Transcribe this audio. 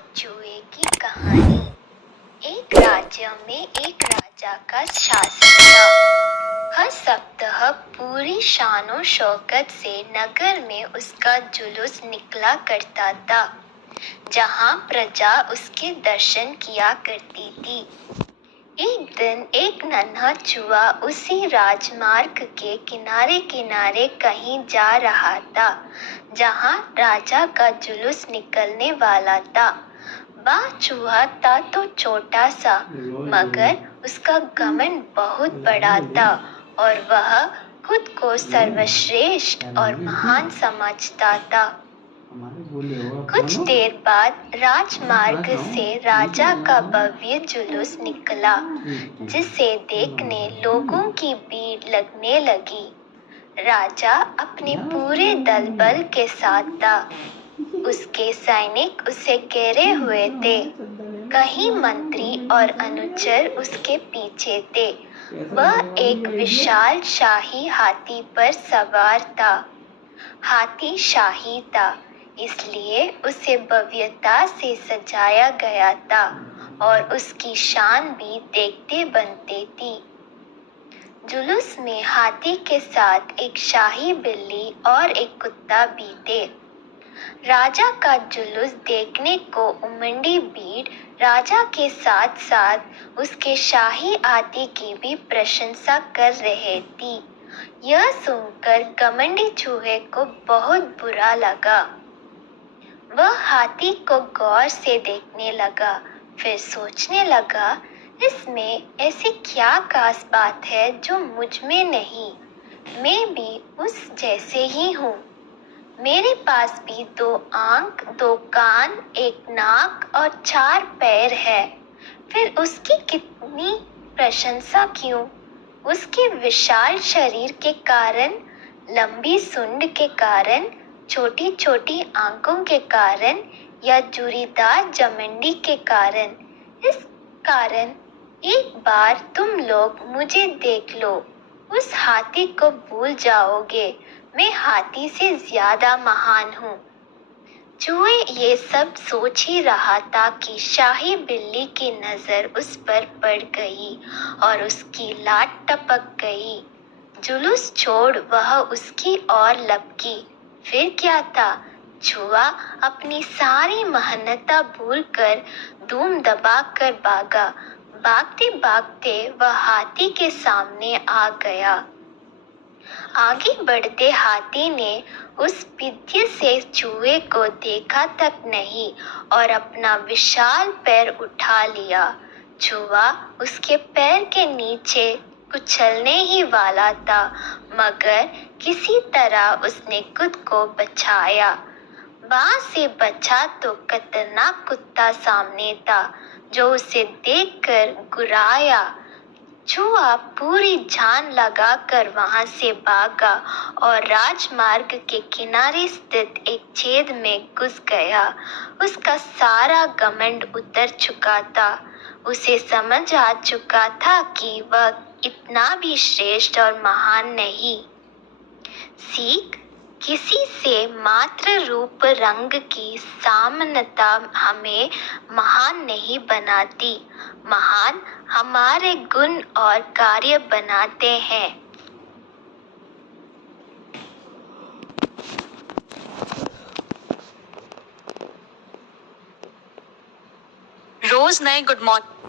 और चूहे की कहानी। एक राज्य में एक राजा का शासन था। हर सप्ताह पूरी शानो शौकत से नगर में उसका जुलूस निकला करता था, जहाँ प्रजा उसके दर्शन किया करती थी। एक दिन एक नन्हा चूहा उसी राजमार्ग के किनारे किनारे कहीं जा रहा था, जहाँ राजा का जुलूस निकलने वाला था। वह चूहा था तो छोटा सा, मगर उसका घमंड बहुत बड़ा था और वह खुद को सर्वश्रेष्ठ और महान समझता था। कुछ देर बाद राजमार्ग से राजा का भव्य जुलूस निकला, जिसे देखने लोगों की भीड़ लगने लगी। राजा अपने पूरे दल बल के साथ था। उसके सैनिक उसे घेरे हुए थे। कई मंत्री और अनुचर उसके पीछे थे। वह एक विशाल शाही हाथी पर सवार था। हाथी शाही था, इसलिए उसे भव्यता से सजाया गया था और उसकी शान भी देखते बनते थी। जुलूस में हाथी के साथ एक शाही बिल्ली और एक कुत्ता भी थे। राजा का जुलूस देखने को उमड़ी भीड़ राजा के साथ साथ उसके शाही हाथी की भी प्रशंसा कर रही थी। यह सुनकर घमंडी चूहे को बहुत बुरा लगा। वह हाथी को गौर से देखने लगा, फिर सोचने लगा, इसमें ऐसी क्या खास बात है जो मुझ में नहीं। मैं भी उस जैसे ही हूँ। मेरे पास भी 2 आंख, 2 कान, 1 नाक और 4 पैर है। फिर उसकी कितनी प्रशंसा क्यों? उसके विशाल शरीर के कारण, लंबी सूंड के कारण, छोटी छोटी आंखों के कारण या जुरीदार जमंडी के कारण? इस कारण एक बार तुम लोग मुझे देख लो, उस हाथी को भूल जाओगे। मैं हाथी से ज्यादा महान हूँ। चूहे ये सब सोच ही रहा था कि शाही बिल्ली की नजर उस पर पड़ गई और उसकी लात टपक गई। जुलूस छोड़ वह उसकी ओर लपकी। फिर क्या था, चूहा अपनी सारी मेहनत भूलकर धूम दबाकर भागा। भागते भागते वह हाथी के सामने आ गया। आगे बढ़ते हाथी ने उस विद्य से चूहे को देखा तक नहीं और अपना विशाल पैर उठा लिया। चूहा उसके पैर के नीचे कुचलने ही वाला था, मगर किसी तरह उसने खुद को बचाया। वहां से बचा तो खतरनाक कुत्ता सामने था, जो उसे देखकर गुर्राया। चूहा पूरी जान लगाकर वहां से भागा और राजमार्ग के किनारे स्थित एक छेद में घुस गया। उसका सारा घमंड उतर चुका था। उसे समझ आ चुका था कि वह इतना भी श्रेष्ठ और महान नहीं। सीख, किसी से मात्र रूप रंग की समानता हमें महान नहीं बनाती। महान हमारे गुण और कार्य बनाते हैं। रोज नए गुड मॉर्निंग